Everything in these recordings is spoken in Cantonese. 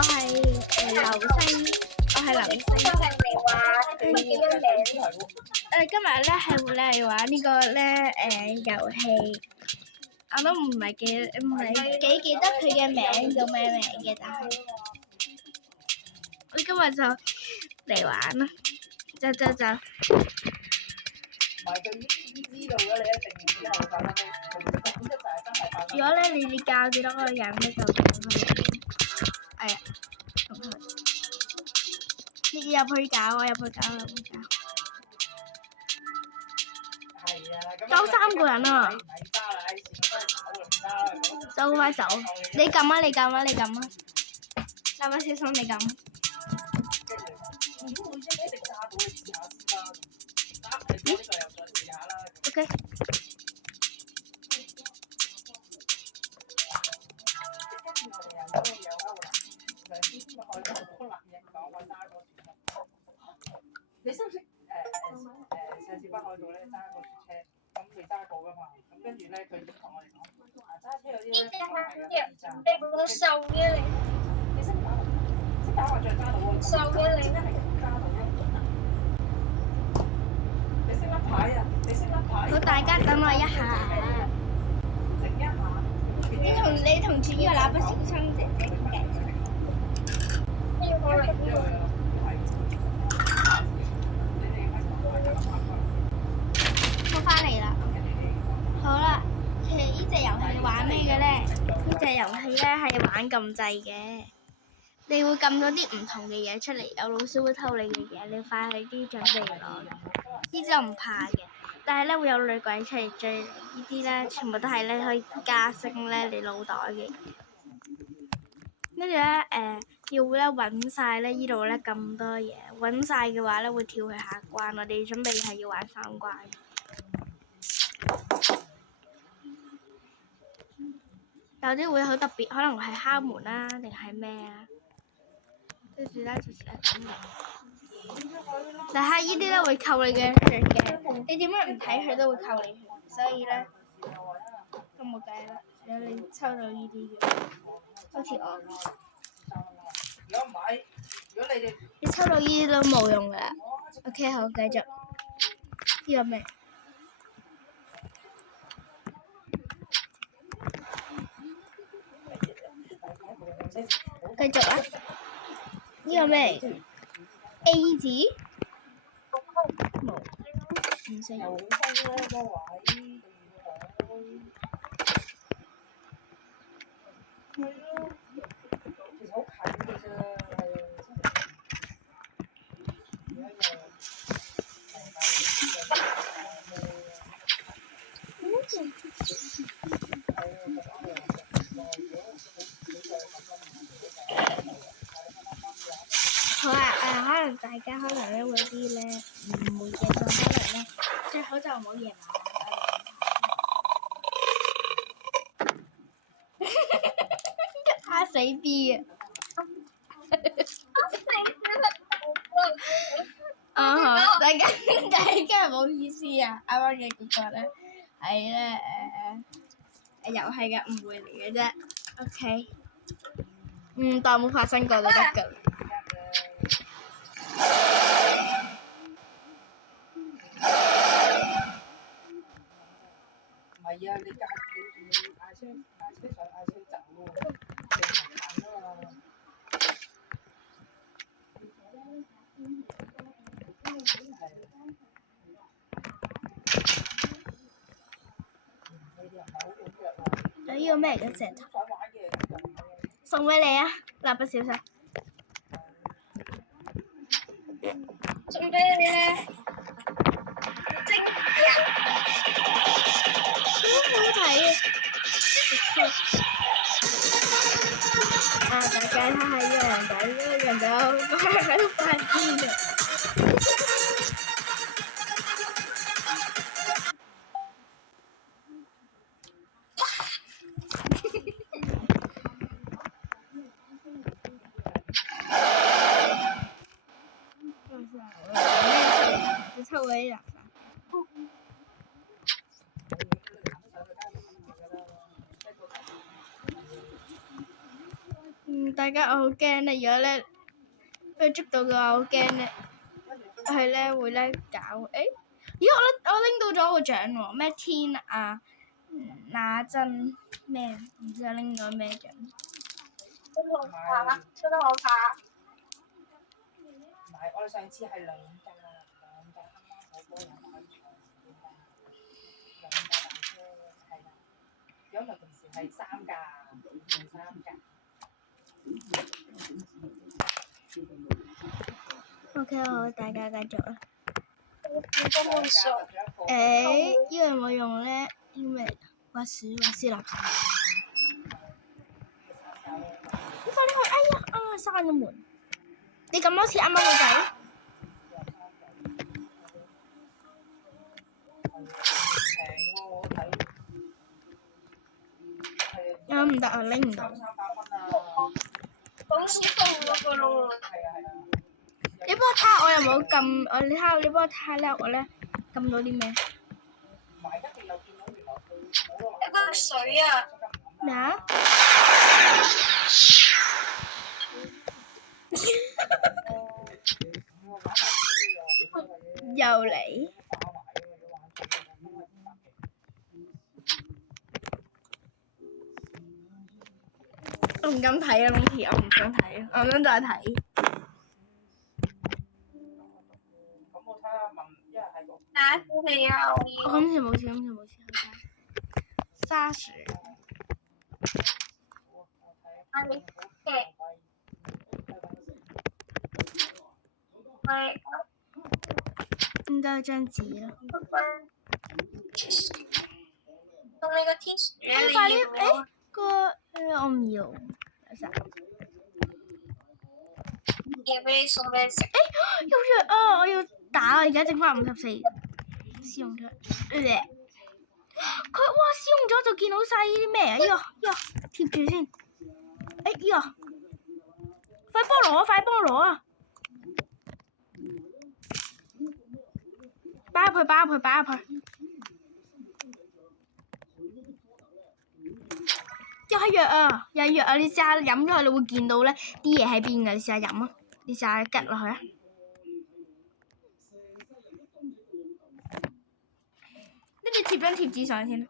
係你話今日幾多名？今日咧係會嚟玩呢個咧遊戲，我都唔係幾記得佢嘅名叫咩名嘅，但係我今日就嚟玩啦，就。如果咧你教幾多個人咧就俾佢，同佢，你入去搞，我入去搞。夠3個人啊！就快走，你撳啊！你撳啊！小心你撳。OK。你識唔識上次北海道咧揸個雪車，咁佢揸過噶嘛？咁跟住咧佢同我哋講，揸車嗰啲咧係你冇瘦嘅你，你識打麻雀揸到喎，瘦嘅你真係揸到咯。你識甩牌啊？你識甩牌？好，大家等我一下。停一下。你同住呢個蠟筆小新姐姐傾偈。我翻嚟啦。好啦，其實呢隻遊戲玩咩嘅咧？呢隻遊戲咧係玩撳掣嘅，你會撳咗啲唔同嘅嘢出嚟，有老鼠會偷你嘅嘢，你快啲準備攞。呢隻唔怕嘅，但係咧會有女鬼出嚟追你。呢啲咧全部都係咧可以加升咧你腦袋嘅嘢。跟住咧要咧揾晒咧呢度咧咁多嘢，揾晒嘅話咧會跳去下關。我哋準備係要玩3關。有啲會好特別，可能係敲門啦，定係咩啊？跟住咧就成日咁。但係呢啲咧會扣你嘅血嘅，你點樣唔睇佢都會扣你血，所以咧咁冇計啦。如果你抽到呢啲嘅，好似我。如果唔係，如果你哋你抽到呢啲都冇用噶啦。OK， 好，繼續。呢個咩？繼續啊！呢個咩？A 字？冇，唔識。其實好近嘅啫，好啊，可能大家可能咧會啲咧唔會嘅，就可能咧最好就唔好夜晚打死 B 啊！大家唔好意思啊，啱啱嘅嗰個咧係咧又係嘅誤會嚟嘅啫。OK，當冇發生過就得㗎。唔係啊！你嗌車上嗌車走喎，成日近啊嘛。呢個咩嘅石頭？送俾你啊！蠟筆小新。送俾你咧。好睇啊！大家睇下呢個人仔喺度發癲啊！臭味啊！大家我好驚咧，如果咧俾佢捉到嘅話，我好驚咧，佢咧會咧搞咦我拎到咗個獎喎，咩天啊那真咩唔知我拎咗咩獎？真好怕，真得好怕。唔係，我哋上次係兩架，啱啱好多人可以搶兩架纜車，係啦。如果唔係平時係3架，OK， 好，大家繼續啦。根本上。呢個有冇用咧？因為挖屎垃圾。你快啲去！哎呀，閂咗門。你撳多次啱啱個仔。唔得啊，拎唔到。好少動嗰個咯。你幫我睇下我有冇撳？你睇下，你幫我睇下咧，我咧撳到啲咩？一個水啊！咩啊？又嚟。我唔敢睇啊 ，Minky， 我唔想睇啊，我唔想再睇。打呼氣啊！我今次冇事，沙士。係嘅。係。應該有張紙啦。送你個 T 恤啊！快啲！我唔要。要俾你送俾你食。有藥啊！我要打啊！而家剩翻54，試用咗。佢試用咗就見到晒呢啲咩啊？呢個貼住先。呢個，快幫我攞啊！擺入去。又係藥啊！你試下飲咗佢，你會見到咧啲嘢喺邊㗎。你試下飲啊！你試下吉落去啊！跟住貼張貼紙上去先。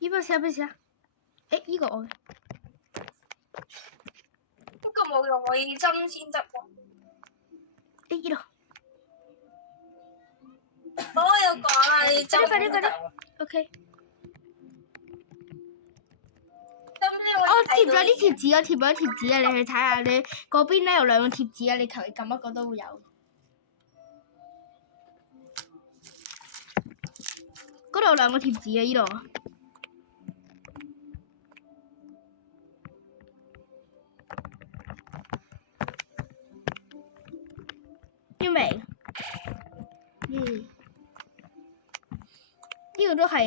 要不要試下？呢個我。呢個冇用，我要針先得喎。呢度。我有講啊，你針。快啲 OK。我貼咗啲貼紙啊！你去睇下，你嗰邊咧有2個貼紙啊！你求其撳一個都會有。嗰度有2個貼紙啊！呢度。要未？呢個都係。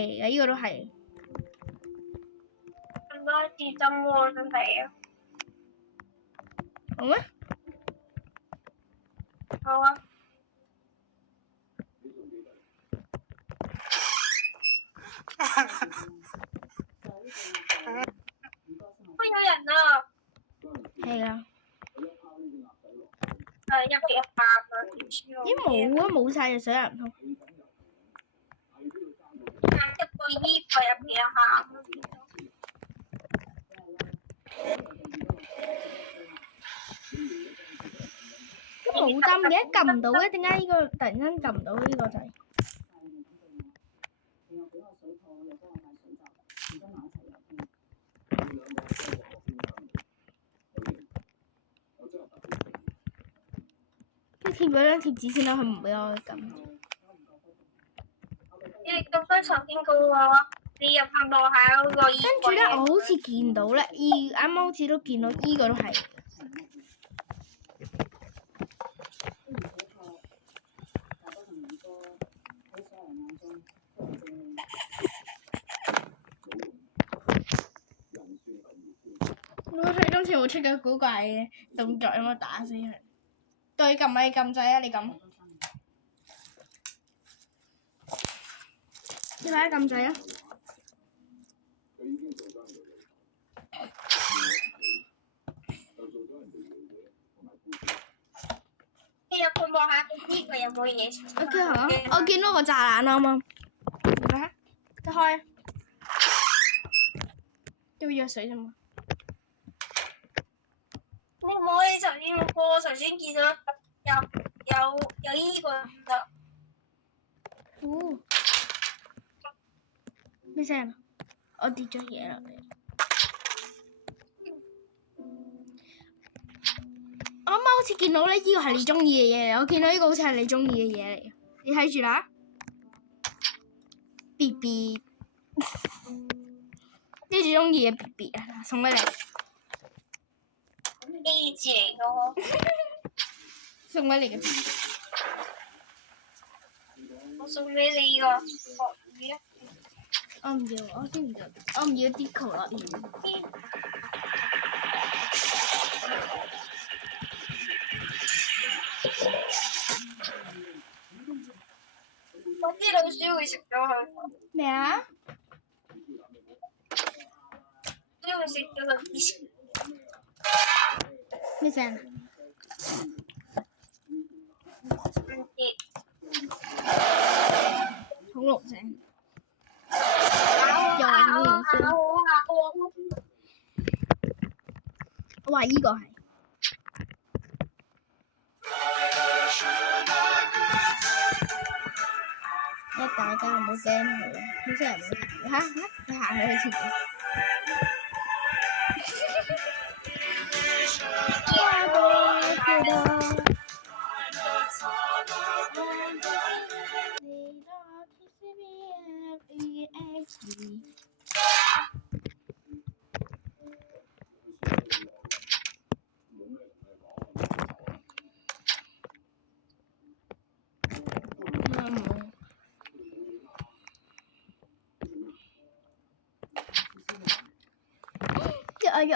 咁多支針喎，真係啊！好咩？好啊。有人啊！係啊。入邊喊啊！冇啊，冇晒嘅水啊，唔通？一個衣櫃入邊喊。冇針嘅，撳唔到嘅，點解呢個突然間撳唔到呢個掣？貼咗張貼紙先啦，佢唔俾我撳。你咁多頭先嗰個，你入下望下嗰個衣櫃。跟住咧，我好似見到咧，啱啱好似都見到呢個都係。次會出個古怪嘅動作，有冇打死佢？對撳咪撳掣啊！你撳，你睇下撳掣啊！你入去望下呢個有冇嘢？OK 好，我見到個柵欄啱啱，睇下，得開，都要水啫嘛。你唔可以頭先我頭先見到有呢個就哦，咩聲啊？我跌咗嘢啦！我啱啱好似見到咧，呢個係你中意嘅嘢嚟。我見到呢個好似係你中意嘅嘢嚟。你睇住啦，B B， 呢住中意嘅 B B 啊，送俾你。A 字嚟嘅喎，送俾你嘅 B B。我送俾你個鱷魚啊！我唔要，我先唔要，我唔要 Dico 樂園。我啲老鼠會食咗佢，咩啊？都會食咗佢。咩聲啊？恐龍聲。又係恐龍聲。我話依個係。大家唔好驚佢，啲人唔好行，佢行去前面。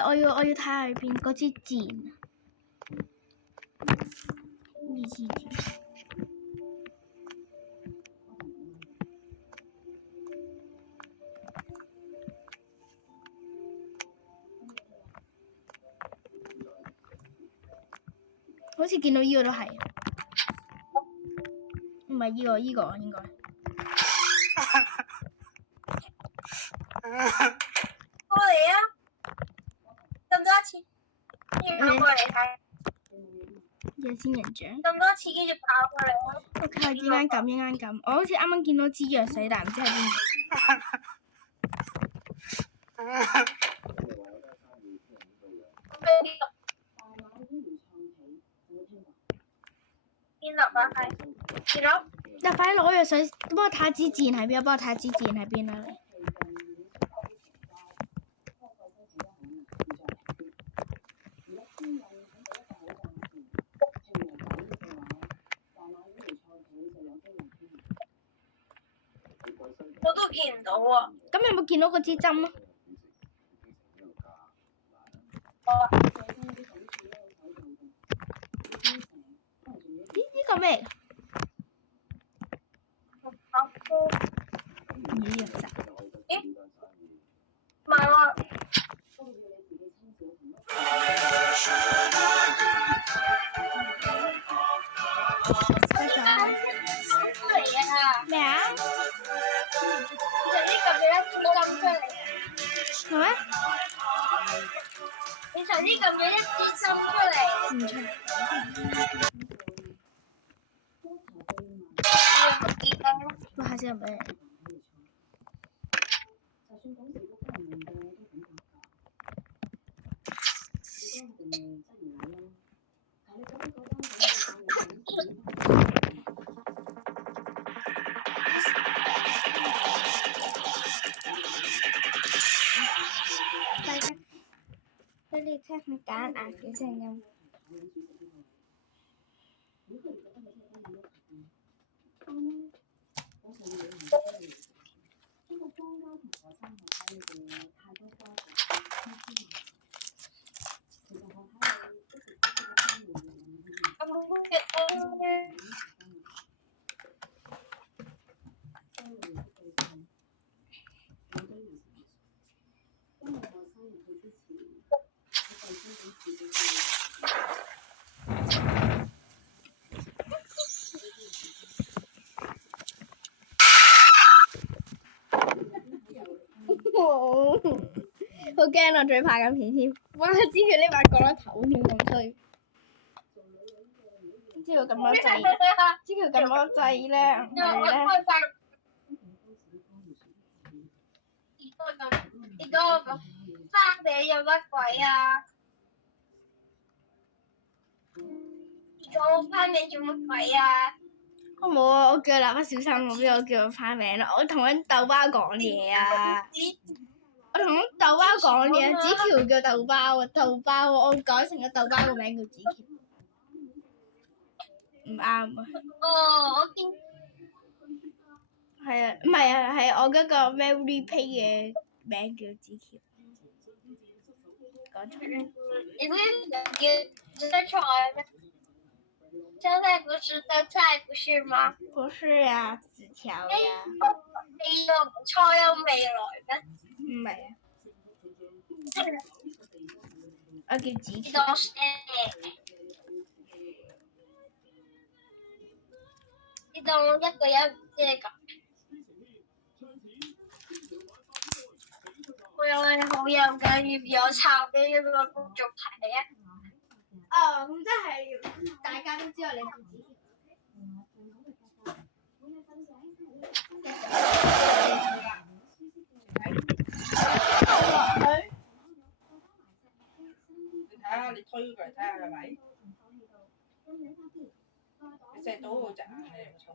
我要睇下去邊嗰支箭，呢支箭，好似見到呢個都係，唔係呢個應該。過嚟啊！咁多次，跟住跑過嚟睇。有仙人掌。咁多次，跟住跑過嚟咯。我靠！依間撳，我好似啱啱見到支藥水，但唔知喺邊度。邊度啊？係見到。你快啲攞藥水，幫我睇下支箭喺邊，幫我睇下支箭喺邊啦！我都見唔到喎。咁有冇見到嗰支針啊？呢個咩？咦？唔係喎。咩啊？你頭先撳咗一支針出嚟。唔錯。我下次入嚟。你哋聽佢揀牙嘅聲音。好驚我最拍緊片添，哇！知佢呢把講得頭添咁衰，知佢咁多掣，知佢咁多掣咧，唔係咧。你嗰個花名有乜鬼啊？你個花名做乜鬼啊？我冇啊！我叫佢立翻小心，我邊度叫佢花名啦？我同緊豆包講嘢啊！我同緊豆包講嘢，子喬叫豆包啊，豆包我改成咗豆包個名叫子喬，唔啱啊！哦，我見係啊，唔係啊，係我嗰個 Mary Pay 嘅名叫子喬，講錯。你不是叫的菜吗？香菜不是的菜，不是嗎？不是呀，紙條呀。你個菜有未來咩？唔係啊，我叫子你喬。當時你當一個人唔知你咁。我有你好有嘅，要唔要我抄俾一個公眾牌啊？哦，咁即係大家都知道你叫子喬。你睇下，你推過嚟睇下係咪？你隻到嗰隻眼係有冇醜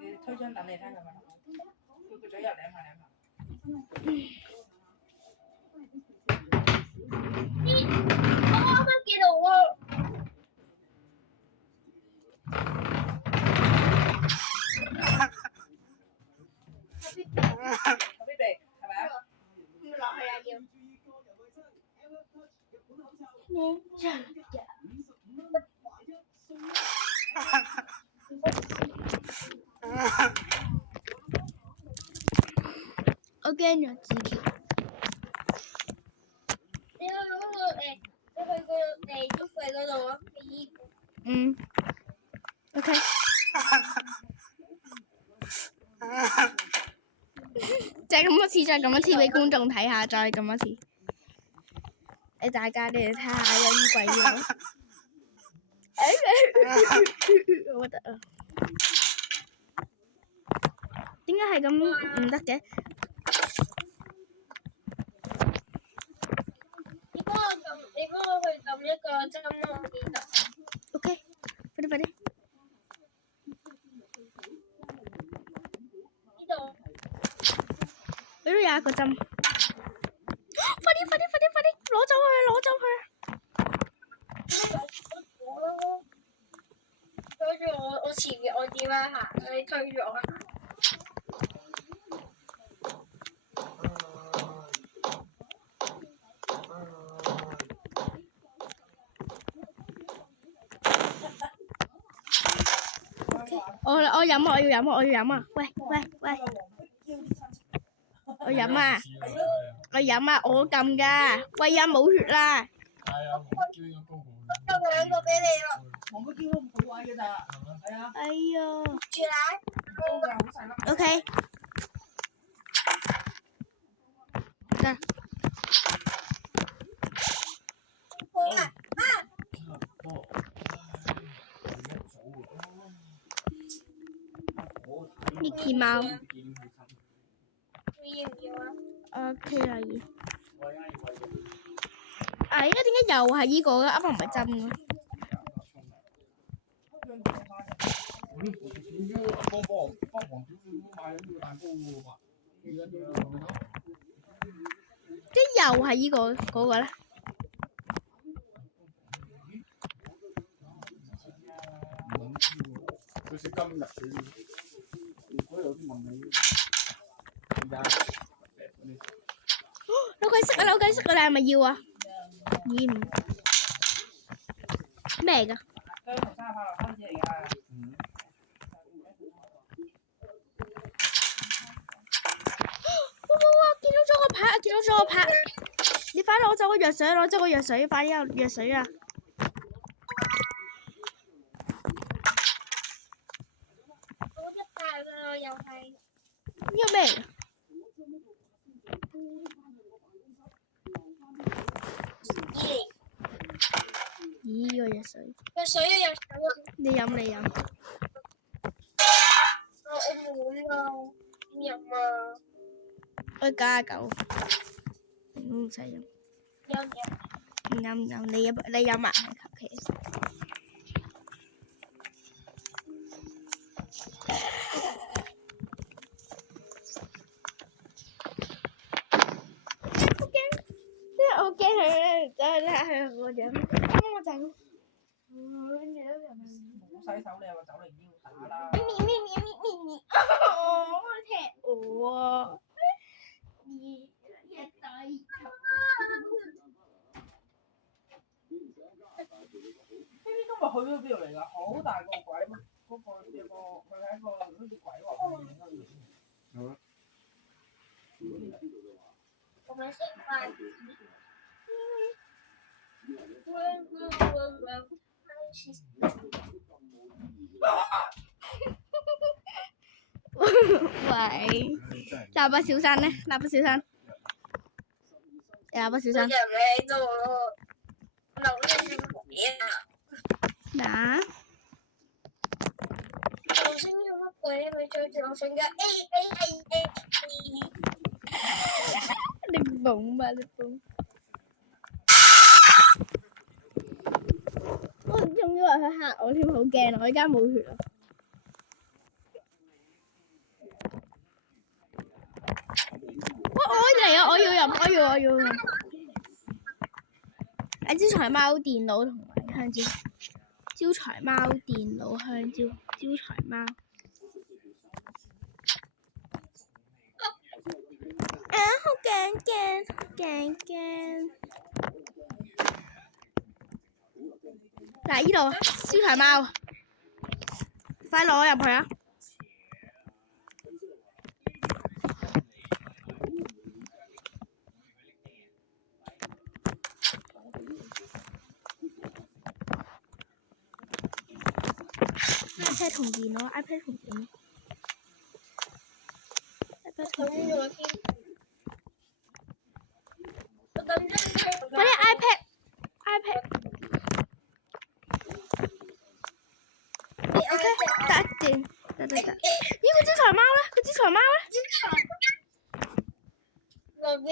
你推張凳你睇下係咪？佢個嘴又舐下舐下。我啱啱見到喎。我俾鼻係咪啊？要落去啊要。我驚咗子喬。你去嗰個你去個衣櫃嗰度啊？衣櫃。嗯。OK。再咁多次，再咁多次俾觀眾睇下，再咁多次。大家你哋睇下有衣櫃呢度。我覺得啊，點解係咁唔得嘅？你幫我去撳一個針咯，我見到。OK，快啲快啲。呢度。呢度有一個針。快啲快啲快啲快啲，攞走佢攞走佢！推住我前面，我點樣行？你推住我行。我飲啊！我要飲啊！我要飲啊！喂喂喂！我飲啊！我飲啊！我撳㗎！喂啊！冇血啦！我有兩個俾你咯。我冇叫好位㗎咋，係啊。哎呀！住奶。高㗎，好細粒。OK。得。好啊！Mickey 貓。你要唔要啊？OK 啦，要。啊！依家點解又係依個嘅？啱啱唔係真嘅。即又係依個嗰個咧？佢寫今日佢，如果有啲問你，扭計骰啊！扭計骰啊！你係咪要啊？咦？咩嚟㗎？姜同生日快樂開始嚟㗎。哇！見到咗個牌啊！見到咗個牌！你快攞走個藥水，攞走個藥水，快啲有藥水啊！我一大啦，又係。呢個咩嚟㗎？咦？呢個藥水，有水啊！有水啊！你飲你飲。我冇啊，點飲啊？我99，唔使飲。飲飲。唔飲唔飲，你飲埋求其。我驚佢咧，走去咧係我飲，咁我就跟住咧冇洗手，你又話走嚟要打啦。我踢我，你一大今日去咗邊度嚟㗎？好大個鬼，嗰個有個佢係一個好似鬼王咁樣嘅。係咩？我們先快。喂，蠟筆小新呢？蠟筆小新，蠟筆小新。哪？頭先有乜鬼？咪最最上嘅 A。你懵吧？你懵。我仲以為佢嚇我添，好驚啊！我而家冇血啊！我嚟啊！我要飲，我要飲。招財貓電腦同埋香蕉，招財貓電腦香蕉，招財貓。好驚！嗱，依度招財貓，快攞入去啊！iPad 同電腦，iPad 同電腦。快啲 iPad。OK， 得。咦？個招財貓咧？落邊？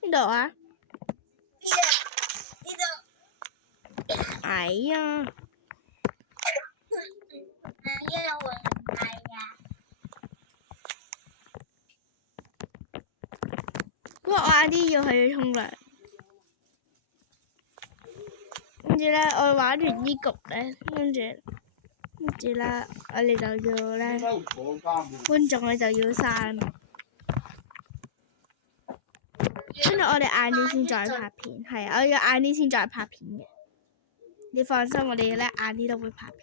邊度啊？呢度。哎呀！我晏啲要去沖涼，跟住咧我玩完啲局咧，跟住咧我哋就要咧觀眾咧就要刪，跟住我哋晏啲先再拍片，係我要晏啲先再拍片嘅，你放心，我哋咧晏啲都會拍片。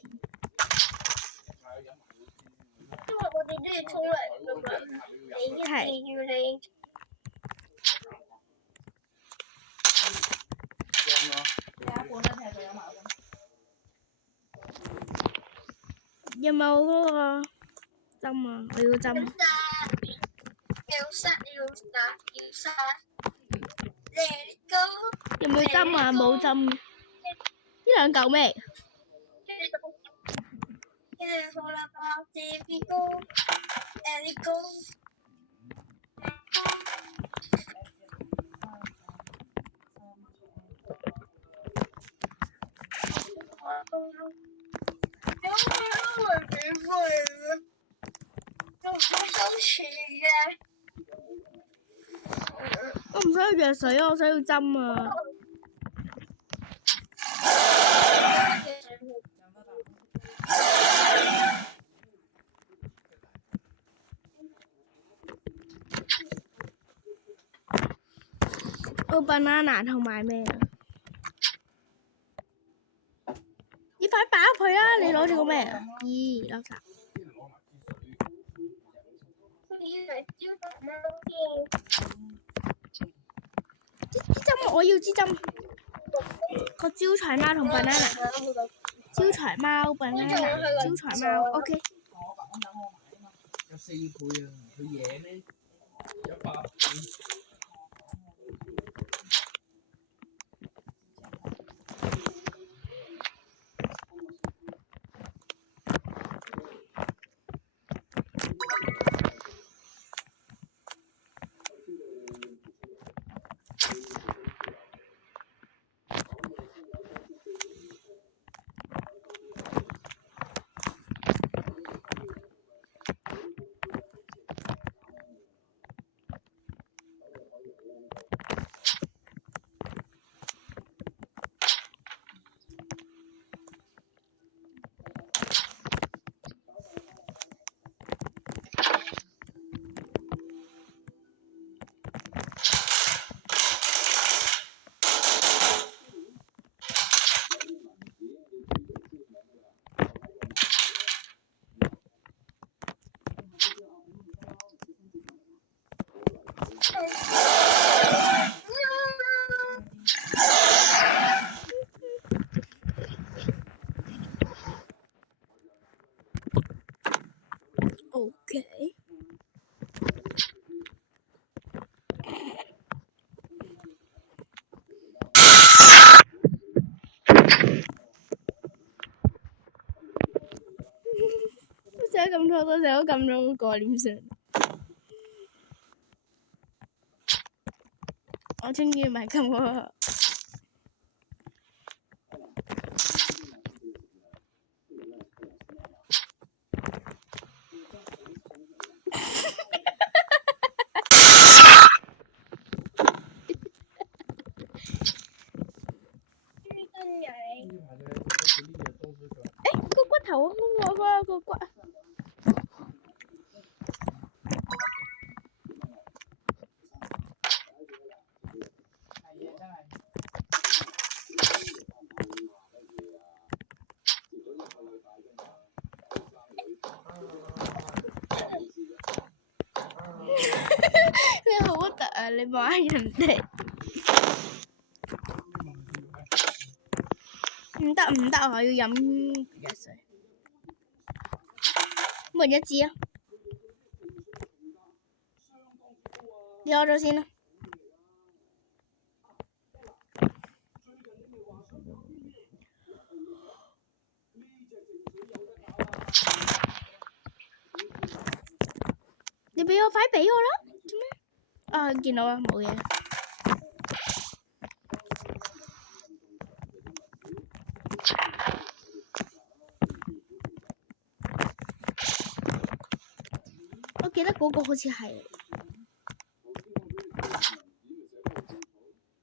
因為我哋都要沖涼㗎嘛，你一定要你。有冇嗰個針啊？我要針。要殺！Let it go！有冇針啊？冇針。呢兩嚿咩？我唔想要藥水啊，我想要針啊！個 banana 同埋咩啊？快擺入去啦！你攞住個咩啊？咦，垃圾！支針，我要支針。個招財貓同 banana， 招財貓 banana， 招財貓 OK。有4倍啊！佢嘢咩？100倍。OK。成日撳錯咗，成日都撳咗個概念上。我終於唔係撳嗰個。個骨頭啊！我個骨。你好核突啊！你望下人哋。唔得，我要飲藥水。每人一支啊！你攞咗先啦。你俾我快俾我啦！做咩？啊，見到啦，冇嘢。我記得嗰個好似係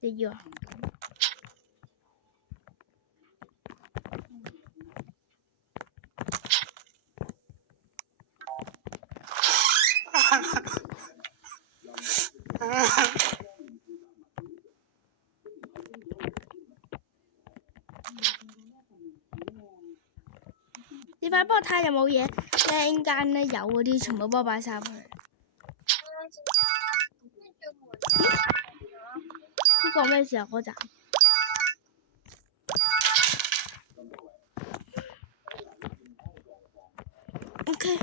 你要啊？你快幫我睇下有冇嘢，陣間咧有嗰啲全部幫我擺晒入去。呢個咩時候嗰集？OK。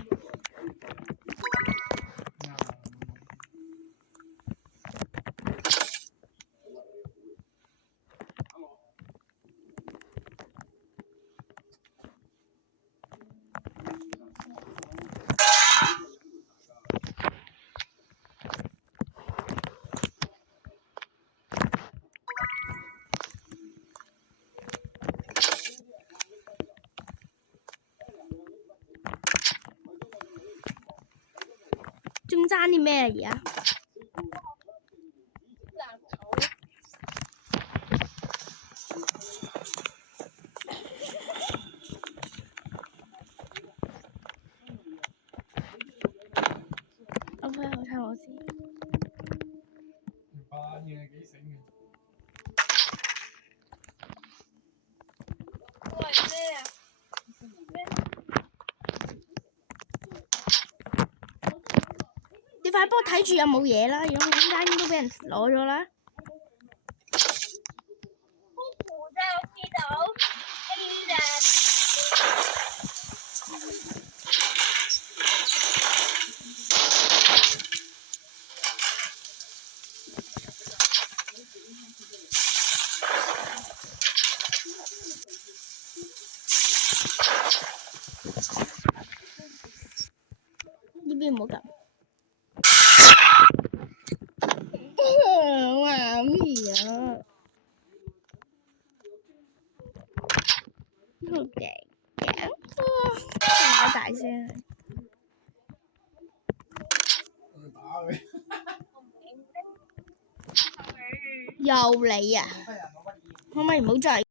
仲爭啲咩啊？而家OK，我睇我先。扮嘢幾醒嘅。喂咩啊？快幫我睇住有冇嘢啦，如果點解都俾人攞咗啦？我在遇到黑人。呢邊冇撳。媽咪啊！好勁勁！好大聲啊！我打佢。又你啊！可唔可以唔好再？